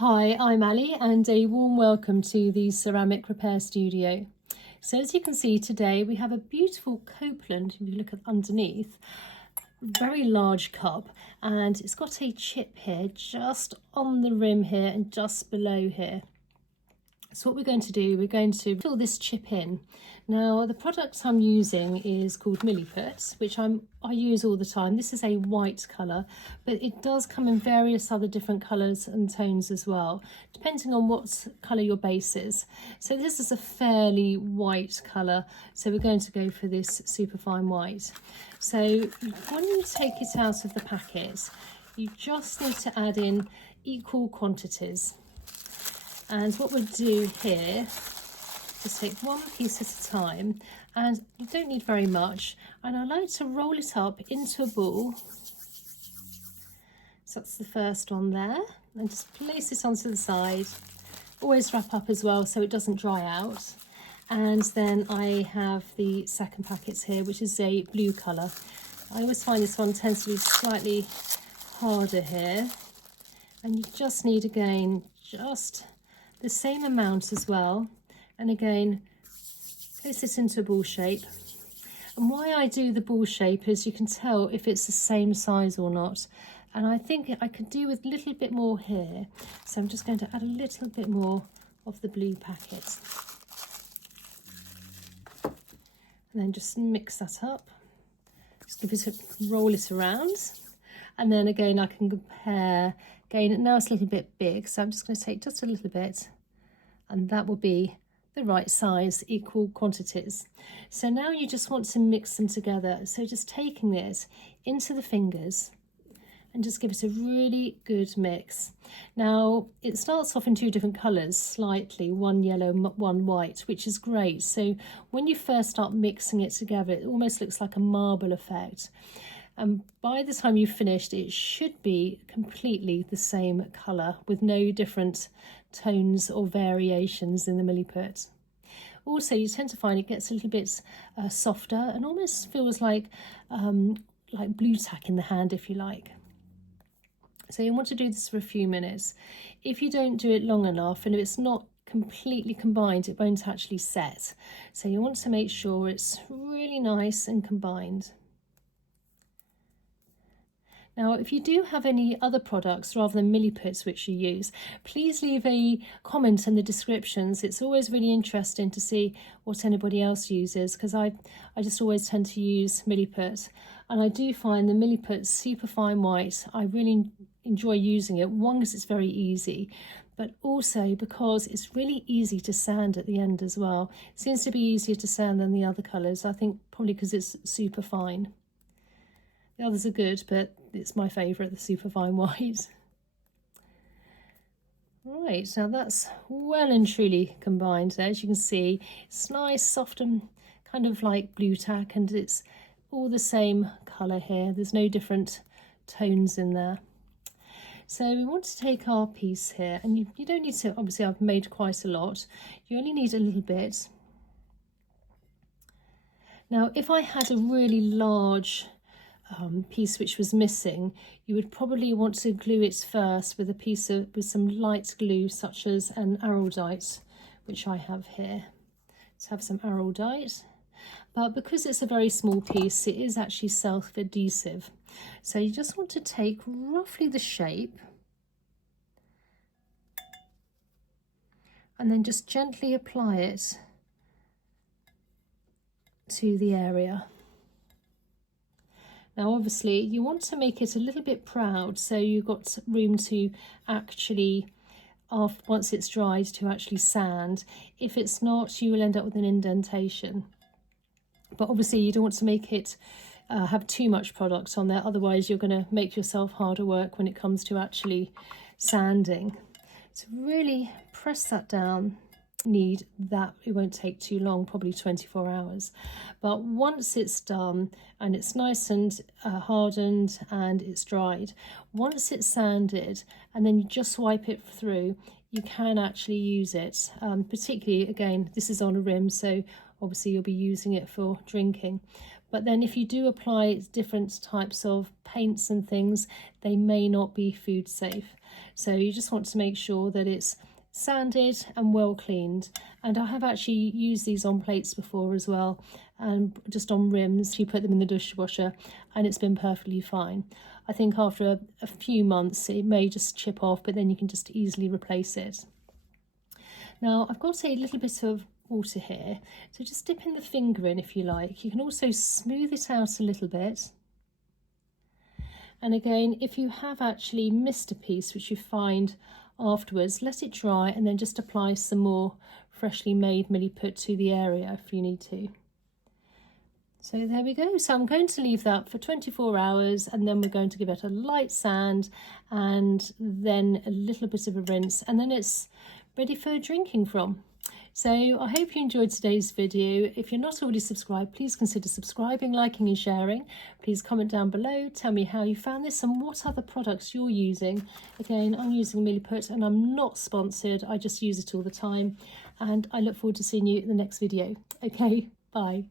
Hi, I'm Ali and a warm welcome to the Ceramic Repair Studio. So as you can see today we have a beautiful Copeland, if you look at underneath, very large cup, and it's got a chip here just on the rim here and just below here. So what we're going to do, we're going to fill this chip in. Now the product I'm using is called Milliput, which I use all the time. This is a white colour, but it does come in various other different colours and tones as well, depending on what colour your base is. So this is a fairly white colour, so we're going to go for this superfine white. So when you take it out of the packet, you just need to add in equal quantities. And what we'll do here is take one piece at a time, and you don't need very much. And I like to roll it up into a ball. So that's the first one there, and just place it onto the side. Always wrap up as well so it doesn't dry out. And then I have the second packet here, which is a blue colour. I always find this one tends to be slightly harder here. And you just need, again, just the same amount as well, and again place it into a ball shape. And why I do the ball shape is you can tell if it's the same size or not, and I think I could do with a little bit more here, so I'm just going to add a little bit more of the blue packet and then just mix that up, just give it a roll it around, and then again I can compare. Again, now it's a little bit big, so I'm just going to take just a little bit, and that will be the right size, equal quantities. So now you just want to mix them together. So just taking this into the fingers and just give it a really good mix. Now it starts off in two different colours slightly, one yellow, one white, which is great. So when you first start mixing it together, it almost looks like a marble effect. And by the time you've finished, it should be completely the same colour with no different tones or variations in the Milliput. Also, you tend to find it gets a little bit softer and almost feels like blue tack in the hand, if you like. So you want to do this for a few minutes. If you don't do it long enough and if it's not completely combined, it won't actually set. So you want to make sure it's really nice and combined. Now, if you do have any other products rather than Milliputs which you use, please leave a comment in the descriptions. It's always really interesting to see what anybody else uses, because I just always tend to use Milliput. And I do find the Milliput super fine white, I really enjoy using it. One, because it's very easy, but also because it's really easy to sand at the end as well. It seems to be easier to sand than the other colours, I think probably because it's super fine. The others are good, but it's my favourite, the superfine white. Right, now that's well and truly combined there. As you can see, it's nice, soft and kind of like blue tack, and it's all the same colour here. There's no different tones in there. So we want to take our piece here, and you don't need to, obviously I've made quite a lot. You only need a little bit. Now, if I had a really large piece which was missing, you would probably want to glue it first with with some light glue, such as an araldite, which I have here. Let's have some araldite, but because it's a very small piece, it is actually self-adhesive. So you just want to take roughly the shape and then just gently apply it to the area. Now obviously you want to make it a little bit proud, so you've got room to actually, once it's dried, to actually sand. If it's not, you will end up with an indentation. But obviously you don't want to make it have too much product on there, otherwise you're going to make yourself harder work when it comes to actually sanding. So really press that down. Need that, it won't take too long, probably 24 hours, but once it's done and it's nice and hardened and it's dried, once it's sanded and then you just wipe it through, you can actually use it, particularly, again, this is on a rim, so obviously you'll be using it for drinking. But then if you do apply different types of paints and things, they may not be food safe. So you just want to make sure that it's sanded and well cleaned. And I have actually used these on plates before as well, and just on rims. You put them in the dishwasher and it's been perfectly fine. I think after a few months it may just chip off, but then you can just easily replace it. Now I've got a little bit of water here, so just dip in the finger in if you like. You can also smooth it out a little bit. And again, if you have actually missed a piece which you find afterwards, let it dry and then just apply some more freshly made Milliput to the area if you need to. So there we go. So I'm going to leave that for 24 hours and then we're going to give it a light sand and then a little bit of a rinse, and then it's ready for drinking from. So I hope you enjoyed today's video. If you're not already subscribed, please consider subscribing, liking and sharing. Please comment down below, tell me how you found this and what other products you're using. Again, I'm using Milliput and I'm not sponsored, I just use it all the time, and I look forward to seeing you in the next video. Okay, bye.